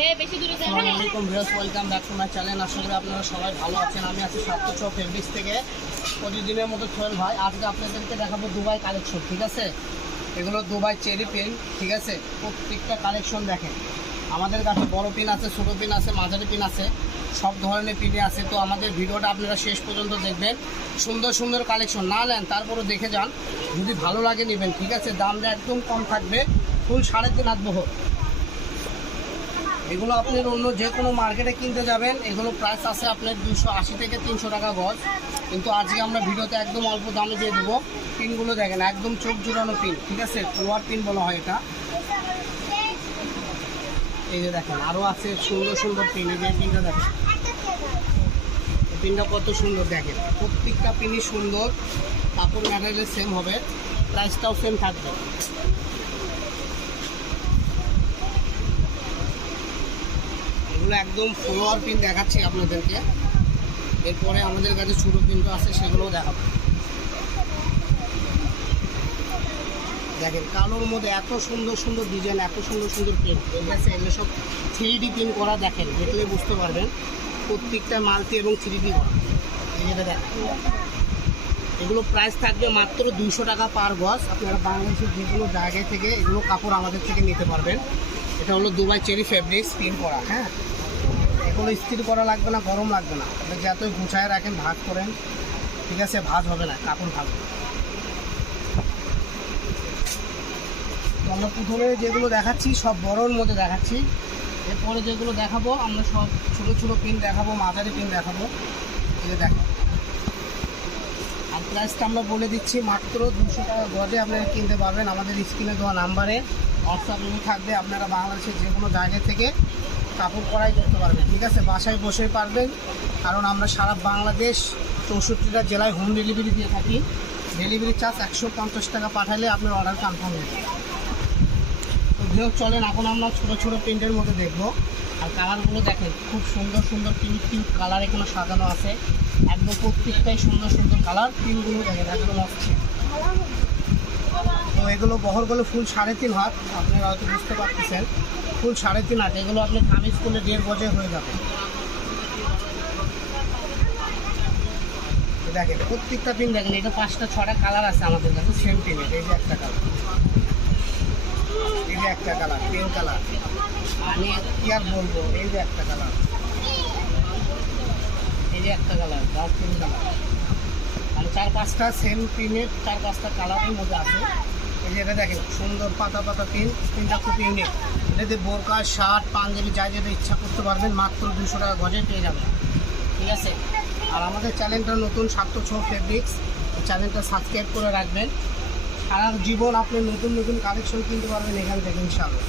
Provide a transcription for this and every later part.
আসসালামু আলাইকুম viewers, welcome back to channel. আশা আপনারা সবাই ভালো আছেন। আমি আছি সাতশো ছ থেকে প্রতিদিনের মতো সোহেল ভাই। আজকে আপনাদেরকে দেখাবো দুবাই কালেকশন, ঠিক আছে? এগুলো দুবাই চেরি পেন, ঠিক আছে? প্রত্যেকটা কালেকশন দেখেন। আমাদের কাছে বড় পিন আছে, ছোটো পিন আছে, মাঝারি পিন আছে, সব ধরনের পিনে আছে। তো আমাদের ভিডিওটা আপনারা শেষ পর্যন্ত দেখবেন। সুন্দর সুন্দর কালেকশন। না নেন তারপরে দেখে যান। যদি ভালো লাগে নেবেন, ঠিক আছে? দামটা একদম কম থাকবে। ফুল সাড়ে তিন হাত বহর এগুলো আপনার অন্য যে কোনো মার্কেটে কিনতে যাবেন। এগুলো প্রাইস আছে আপনার দুশো আশি থেকে তিনশো টাকা গজ। কিন্তু আজকে আমরা ভিডিওতে একদম অল্প দামে দিয়ে দেবো। পিনগুলো দেখেন, একদম চোখ জুড়ানো পিন, ঠিক আছে? ফ্লোয়ার পিন বলা হয় এটা। এই যে দেখেন আরও আছে সুন্দর সুন্দর পিন, এই যে পিনটা দেখেন। পিনটা কত সুন্দর দেখেন। প্রত্যেকটা পিনই সুন্দর। কাপড় ম্যাটেরিয়াল সেম হবে। প্রাইসটাও সেম থাকবে। এগুলো একদম ফ্লোয়ার পিন দেখাচ্ছি আপনাদেরকে। এরপরে আমাদের কাছে ছোটো পিনটা আছে, সেগুলোও দেখাবো। দেখেন, কালোর মধ্যে এত সুন্দর সুন্দর ডিজাইন এত সুন্দর সুন্দর পেন ঠিক আছে এগুলো সব থ্রি ডি পিন করা দেখেন, দেখলে বুঝতে পারবেন প্রত্যেকটা মালতি এবং থ্রি ডি করা। দেখেন। এগুলো প্রাইস থাকবে মাত্র দুইশো টাকা পার গজ। আপনারা বাংলাদেশের যে কোনো জায়গায় থেকে এগুলো কাপড় আমাদের থেকে নিতে পারবেন। এটা হলো দুবাই চেরি ফেব্রিক্স পিন করা হ্যাঁ? এগুলো স্থির করা লাগবে না, গরম লাগবে না। আপনি যত গুছায় রাখেন, ভাজ করেন, ঠিক আছে, ভাজ হবে না, কাপড় ভাঙবে তো আমরা প্রথমে যেগুলো দেখাচ্ছি, সব বড়োর মধ্যে দেখাচ্ছি। এরপরে যেগুলো দেখাবো, আমরা সব ছোটো ছোটো পিন দেখাবো, মাঝারি পিন দেখাবো। যে দেখো। আর প্রাইসটা আমরা বলে দিচ্ছি মাত্র দুশো টাকা গজে, আপনারা কিনতে পারবেন। আমাদের স্ক্রিনে দেওয়া নাম্বারে হোয়াটসঅ্যাপ থাকবে। আপনারা বাংলাদেশের যে কোনো জায়গা থেকে কাপড় করাই করতে পারবেন, ঠিক আছে? বাসায় বসেই পারবেন, কারণ আমরা সারা বাংলাদেশ চৌষট্টিটা জেলায় হোম ডেলিভারি দিয়ে থাকি। ডেলিভারি চার্জ একশো পঞ্চাশ টাকা পাঠালে আপনার অর্ডার কনফার্ম যাবে। তো ভিউ চলেন, এখন আমরা ছোটো ছোটো প্রিন্টের মধ্যে দেখব। আর কালারগুলো দেখেন, খুব সুন্দর সুন্দর কিউট কিউট কালার এখানে সাজানো আছে। একদম প্রত্যেকটাই সুন্দর সুন্দর কালার প্রিন্টগুলো দেখেন একদম অস্থির তো এগুলো বহরগুলো ফুল সাড়ে তিন হাত আপনারা হয়তো বুঝতে পারতেছেন। ফুল সাড়ে তিন আট এগুলো আপনি কামিজ করলে দেড় বজে হয়ে যাবে। দেখেন, প্রত্যেকটা পিন দেখেন, এটা পাঁচটা, ছটা কালার আছে আমাদের কাছে সেম পিনের এই যে একটা কালার এই যে একটা কালার পিঙ্ক কালার আমি কি আর বলব, এই যে একটা কালার এই যে একটা কালার ডার্ক পিঙ্ক কালার মানে চার পাঁচটা সেম পিনের চার পাঁচটা কালারের মধ্যে আছে। এই যে এটা দেখেন সুন্দর পাতা পাতা পিন পিনটা খুব ইউনিক এটাতে বোরকা, শার্ট, পাঞ্জাবি, যা যেটা ইচ্ছা করতে পারবেন, মাত্র দুশো টাকা গজে পেয়ে যাবেন। ঠিক আছে? আর আমাদের চ্যানেলটা নতুন, সাতশো ছ ফেব্রিক্স চ্যানেলটা সাবস্ক্রাইব করে রাখবেন। সারা জীবন আপনি নতুন নতুন কালেকশন কিনতে পারবেন এখান থেকে, ইনশাআল্লাহ।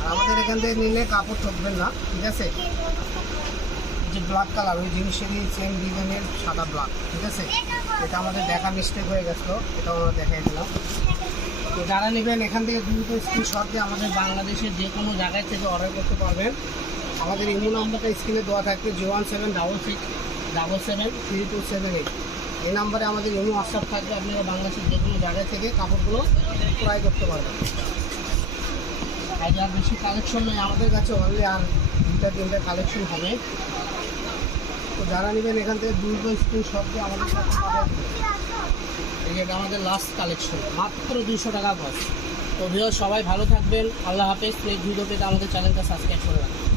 আর আমাদের এখান থেকে নিলে কাপড় ঠকবেন না, ঠিক আছে? যে ব্ল্যাক কালার ওই জিনিসেরই সেম ডিজাইনের সাদা ব্ল্যাক ঠিক আছে? এটা আমাদের দেখা মিস্টেক হয়ে গেছিল, এটাও আমরা দেখাই দিলাম। তো যারা নেবেন, এখান থেকে দ্রুত স্ক্রিনশট দিয়ে আমাদের বাংলাদেশের যে কোনো জায়গায় থেকে অর্ডার করতে পারবেন। আমাদের ইমো নাম্বারটা স্ক্রিনে দেওয়া থাকবে zero one seven double six double seven three two seven eight এই নাম্বারে আমাদের ইমো হোয়াটসঅ্যাপ থাকবে, আপনারা বাংলাদেশের যে কোনো জায়গা থেকে কাপড়গুলো ক্রয় করতে পারবেন। আর বেশি কালেকশন নেই আমাদের কাছে অনলি আর দুটা তিনটা কালেকশন হবে। তো যারা নেবেন এখান থেকে দুটো স্ক্রিন শব্দ আমাদের সাথে। এই এটা আমাদের লাস্ট কালেকশন মাত্র দুশো টাকা গজ তো ভিও সবাই ভালো থাকবেন। আল্লাহ হাফেজ। নেক্সট ভিডিও পেতে আমাদের চ্যানেলটা সাবস্ক্রাইব করে রাখবেন।